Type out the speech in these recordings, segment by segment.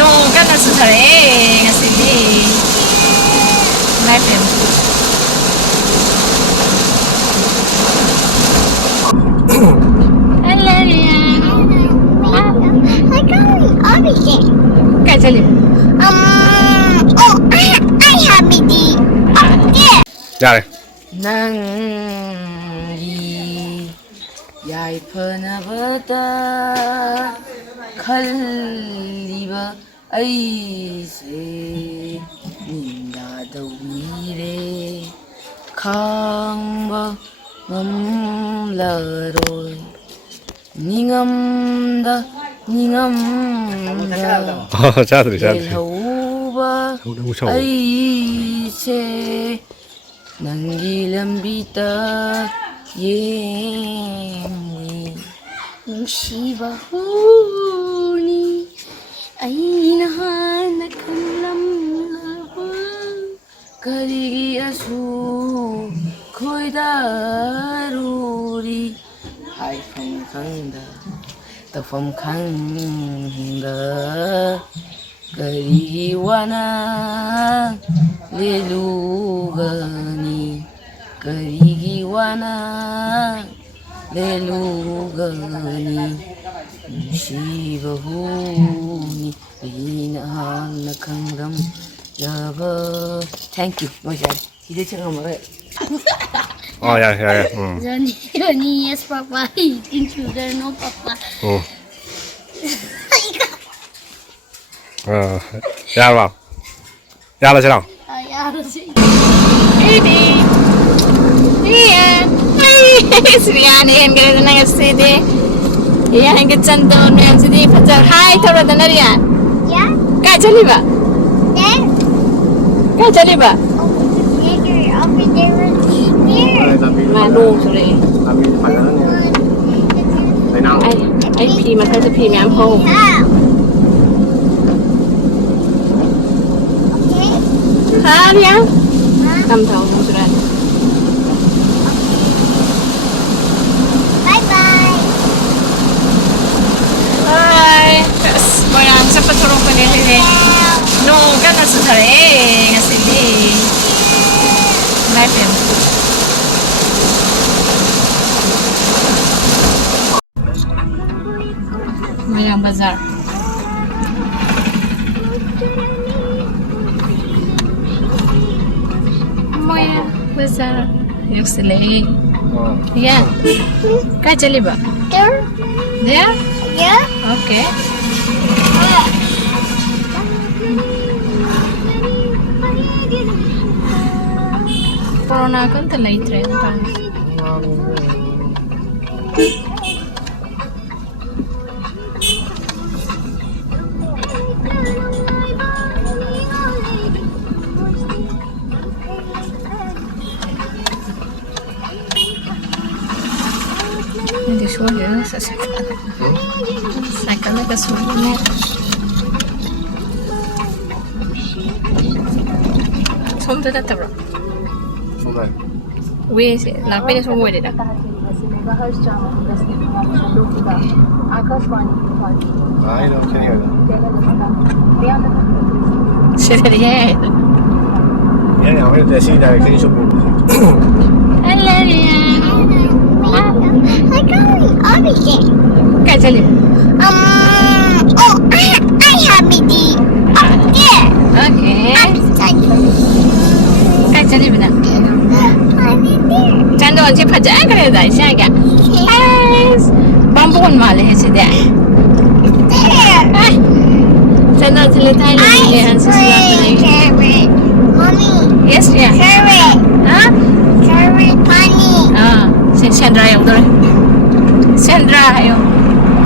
Nunca nos usaré así. Mai phim. Hello Cái chơi gì? I have the yeah. Ra đây. Nang yi yai phana bata khaliba ai se ninda dau ni re khang ba ngam la rồi ningam da Ra rồi, ra rồi. hầu ba ai se Nanggi lambita yemi Nungsiba huni Ay nahanakam laba Karigi asu Koy daruri Hai phong khanda Ta phong khanda Karigi wana Lelugani Karigi wana Lelugani Shiva huni Rina kangam Java. Thank you. Tidak cakap apa. Oh ya. Johnny, yes, Papa. Eating sugar, no, Papa. Ra vào. Ra là thế nào? Ini. Iya. Sriani yang kita nak sini. Iya yang kita cantum yang sini fajar. Hai, thora tanah ya. Yeah? Kau cari ba? There? Kau cari ba? Over there. Malu sorry. Kami makanannya. Tenang. Ai pi mà thấy pi mẹ không? Ha dia. Tam tahu sudah. Bye-bye. Hai. Terus orang cepat turun ke sini. No, kan masuk sini ke sini. Mai phim. Mayang Bazar. Mayang Bazar. Yuk sini. Ya. Kau cari ba? There? There? Yeah? Okay. Corona kan terlai trend kan. Hindi sulit sa sakal. Sakal na kasulit. Som tu tak tahu. Sudah. Weh, lapan ni semua ada dah. Ah, ini macam ni ada. Sudah dia. Ini yang awak dah sini dah kini cukup. Hello dia. Kau cari. I have the yeah. Okay. Kau cari benar. Jangan orang cepat jangan kena dah siapa? Yes. Bambun malah sih dia. Jangan terletak lagi yang sesuatu. Mommy. Yes ya. Carrot. Ah? Carrot bunny. Ah. Sandra yang tu. Sandra ayo.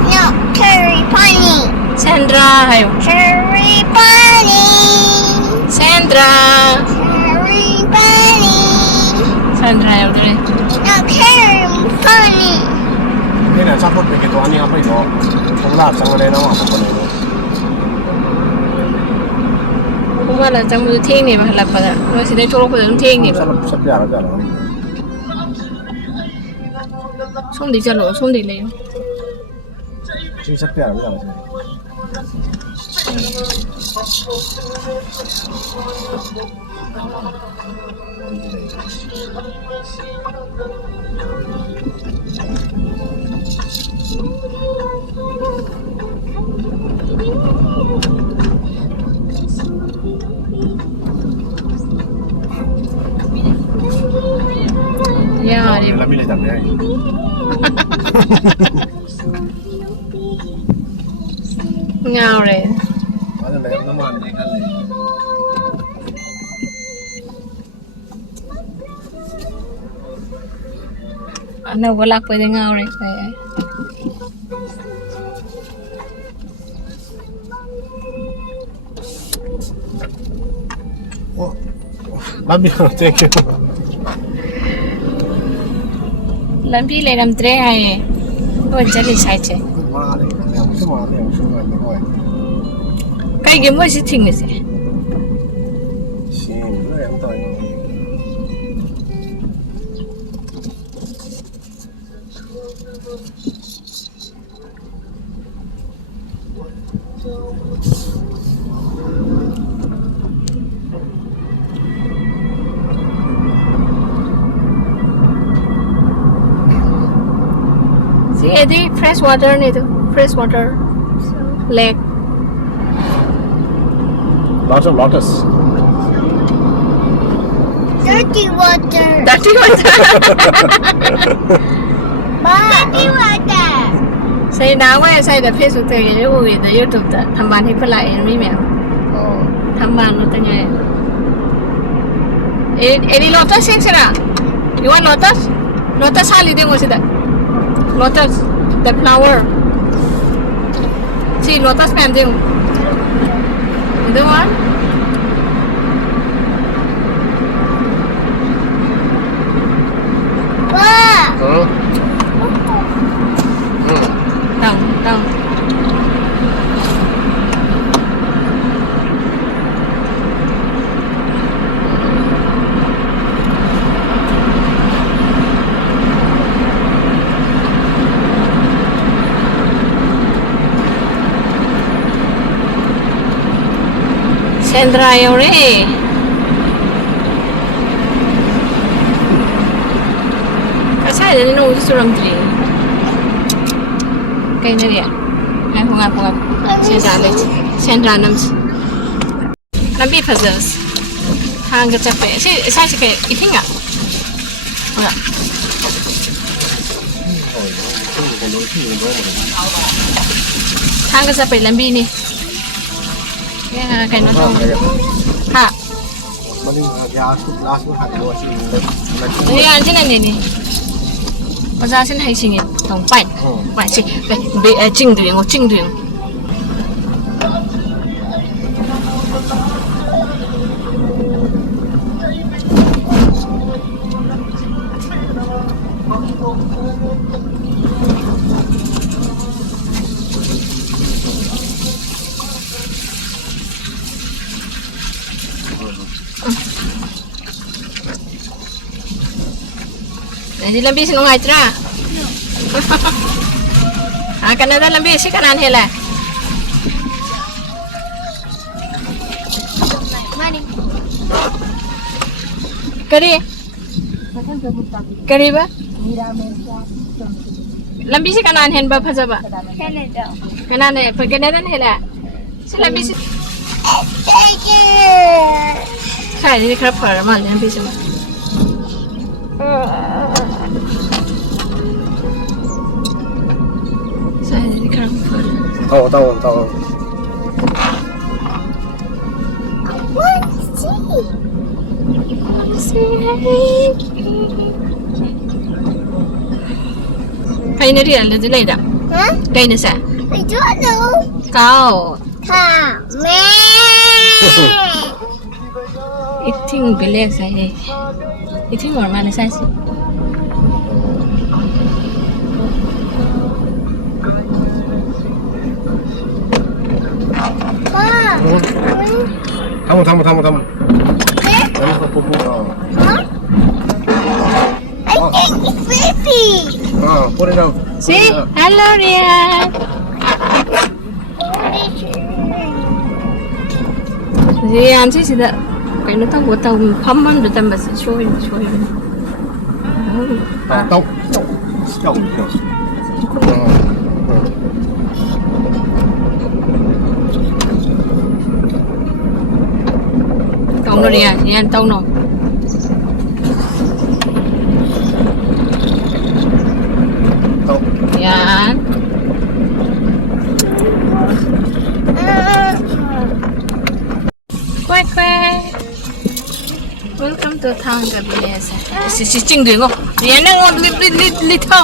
No, curry bunny. Sandra ayo. Curry bunny. Sandra. Curry bunny. Sandra ayo tu. No, curry bunny. Ini nak campur begitu ani apa itu? Pula sama dengan apa pun itu. Kuma lah macam tu ting ni malah pada. Masih dah colok pada ting ni. Sepiar aja lah. Som di jalan, som di leh. Ini sepiar aja lah. Ya, di La pila también. ngao rồi. Ada leher naman ni kali. Ano wala pwede ngao rồi. Oh. Babi thank you. Làm gì lại làm tre hay? Tôi chỉ đi sai chứ. Ma đi, leo xuống mà thôi. Cái gì mới sẽ thình gì? Xin, nó em tôi. Si Eddie, fresh water nih tuh, fresh water lake. Lots of lotus. Dirty water. Dirty water. Dirty water. Say now where say the Facebook tuh ya, with the YouTube tuh, tambahan hiper lain nih mel. Oh. Tambahan notanya. Eddie lotus yang sih You want lotus? Lotus hal ini nggak sih dah? Lotus, the flower. See, lotus man ding. The one? Wah. Huh? Down, down. Sandra yore. Kasi ini nunggu suram diri. Kayak ni dia. Aku ngap. Saya jalan. Sandra nams. Nabi puzzles. Hang capek. Saya kayak itu enggak. Enggak. Hang capek lambi ni. Ya, kayak nonton. Ha. Mending ya last one hari dua sih. Ini anjing ni. Masa sini hai sini tong pai. Pai sih. Be jing du yang, jing du yang. Jadi lebih senang aja. Akan ada lebih sih kanan hela. Mari. Kari ba? Lebih sih kanan hen ba faza ba? Canada. Kanan Canada hela. Si lebih sih. Take it. Kai ni kerap mal lebih sih. Saya jadi kerap. Tahu. Kayak ni dia ada delay dah. Huh? Kayak ni saya. I don't know. Kau Come. eating belak saya. Eating normal saya sih. Ma. Tamu. Tamu ke pupu. Huh? I think it's baby. Put it out. See, hello Rian. Riyan sida kaino tang ko tang phamman do tam bas shoy. Tóc. Tóc. Tông nó riyan tông nó. Tóc. Yan. Quack quack. Welcome to town, Gabriel. Si ching ding oh. Yan ang li thong.